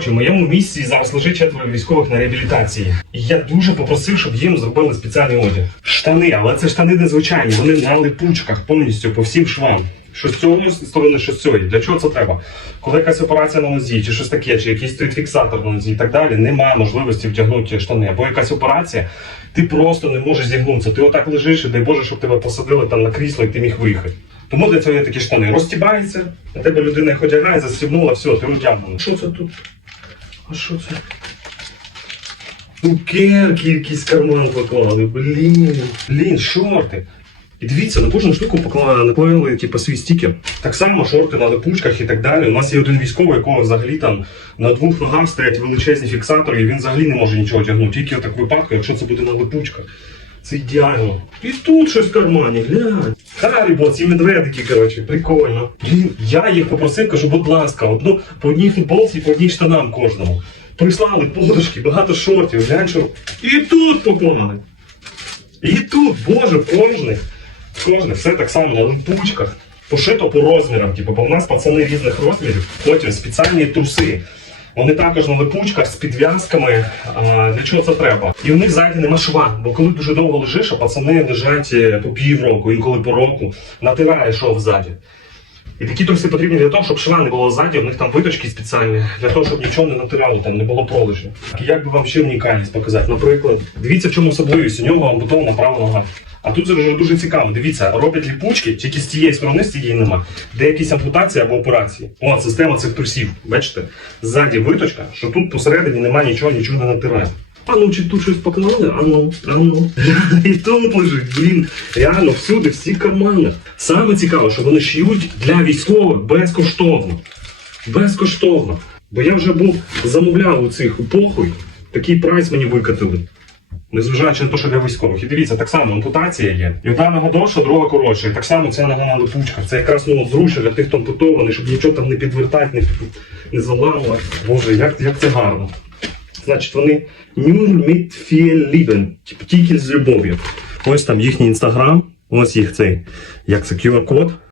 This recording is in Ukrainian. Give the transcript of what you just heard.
Коротше, в моєму місці зараз лежить четверо військових на реабілітації. І я дуже попросив, щоб їм зробили спеціальний одяг. Штани, але це штани незвичайні, вони на липучках повністю по всім швам. Що з цієї сторони, що з. Для чого це треба? Коли якась операція на нозі, чи щось таке, чи якийсь стоїть фіксатор на нозі і так далі, немає можливості втягнути штани. Або якась операція, ти просто не можеш зігнутися. Ти отак лежиш, і дай Боже, щоб тебе посадили там на крісло і ти міг виїхати. Тому для цього є такі штани. Розтібається, на тебе людина їх одягає, застібнула, все, ти одягнений. Що це тут? А що це? Цукерки якісь карман поклали. Блін. Блін, шорти. І дивіться, на кожну штуку поклали, наклеїли типу, свій стікер. Так само шорти на липучках і так далі. У нас є один військовий, якого взагалі там на двох ногах стоять величезні фіксатори, і він взагалі не може нічого тягнути. Тільки отак випадку, якщо це буде на липучках. Це ідеально. І тут щось в кармані, глянь. Харібо, ці медведики, коротше, прикольно. Блін, я їх попросив, кажу, будь ласка, одну по одній футболці, по одній штанам кожному. Прислали подушки, багато шортів, глянь, що. І тут поклали. І тут, боже, кожних, кожних, все так само на липучках. Пошито по розмірам, типу, бо в нас пацани різних розмірів, потім спеціальні труси. Вони також на липучках з підв'язками. Для чого це треба? І в них ззаді нема шва, бо коли дуже довго лежиш, а пацани лежать е, по півроку, інколи по року, натирає шов ззаді. І такі труси потрібні для того, щоб шва не було ззаді, в них там виточки спеціальні, для того, щоб нічого не натирало, там не було пролежів. Як би вам ще унікальність показати? Наприклад, дивіться, в чому особливість. У нього ампутована права нога. А тут це дуже, цікаво. Дивіться, роблять ліпучки, тільки з тієї сторони, з тієї нема. Де якісь ампутації або операції. О, система цих трусів. Бачите? Ззаді виточка, що тут посередині немає нічого, нічого не натирає. А ну чи тут щось поклали? А ну, ну. І тут лежить, блін. Реально всюди, всі кармани. Саме цікаво, що вони шиють для військових безкоштовно. Безкоштовно. Бо я вже був замовляв у цих похуй, такий прайс мені викатили. Незважаючи на те, що для військових. І дивіться, так само ампутація є. І одна нога довша, друга коротша. І так само ця нога на липучках. Це якраз ну, зручно для тих, хто ампутований, щоб нічого там не підвертати, не, не заламувати. Боже, як, як це гарно. Значить, вони Nur mit viel Lieben, типу тільки з любов'ю. Ось там їхній інстаграм, ось їх цей, як це QR-код.